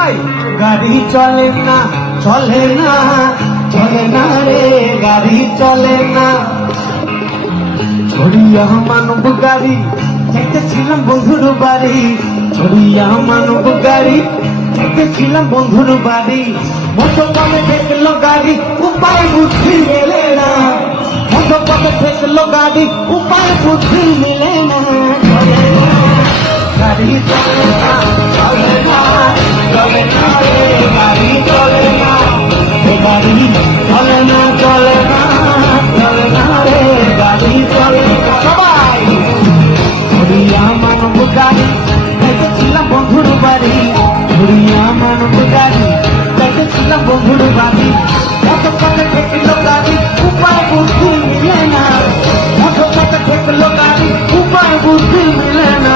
সবাই গাড়ি চলে না চলে না চলে না রে গাড়ি চলে না ছড়িয়া মানব গাড়ি দেখতেছিলাম বন্ধুর বাড়ি ছড়িয়া মানব গাড়ি দেখতেছিলাম বন্ধুর বাড়ি মতো কমে দেখলো গাড়ি উপায় বুদ্ধি মেলে না মতো কমে দেখলো গাড়ি উপায় বুদ্ধি মেলে না গাড়ি চলে না চলে না চলে না রে গাড়ি চলে না গাড়ি চলে না চলে না চলে না রে গাড়ি চলে না সবাই ছড়িয়া মানব গাড়ি দেখেছিলাম বন্ধুর বাড়ি ছড়িয়া মানব গাড়ি দেখেছিলাম বন্ধুর বাড়ি কত কত ঠেকলো গাড়ি উপায় বুদ্ধি মিলে না কত কত ঠেকলো গাড়ি উপায় বুদ্ধি মিলে না